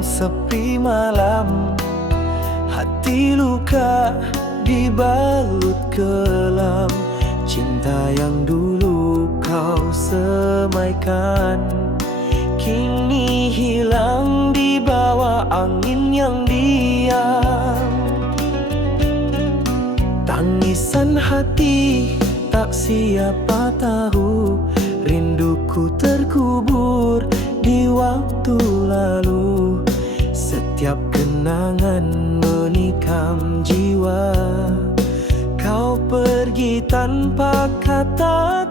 sepi malam. Hati luka dibalut kelam. Cinta yang dulu kau semaikan Kini hilang di bawah angin yang diam. Tangisan hati tak siapa tahu Rinduku terkubur di waktu lalu Setiap kenangan menikam jiwa. Kau pergi tanpa kata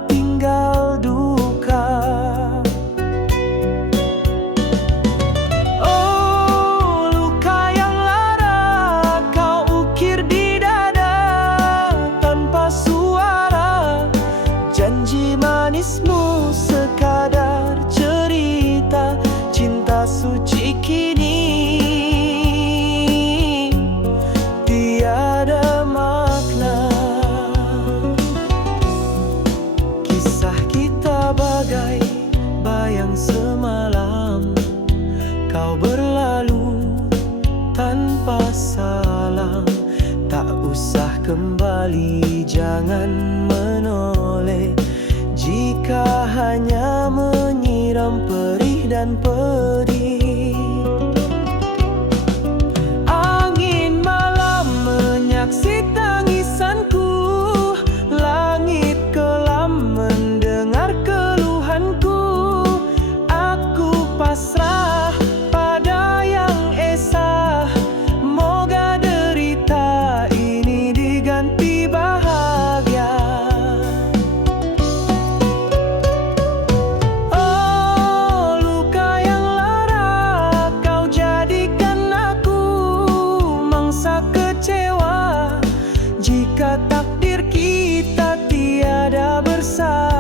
bagai bayang semalam. Kau berlalu tanpa salam. Tak usah kembali jangan menoleh. Jika hanya menyiram perih dan pedih takdir kita tiada bersama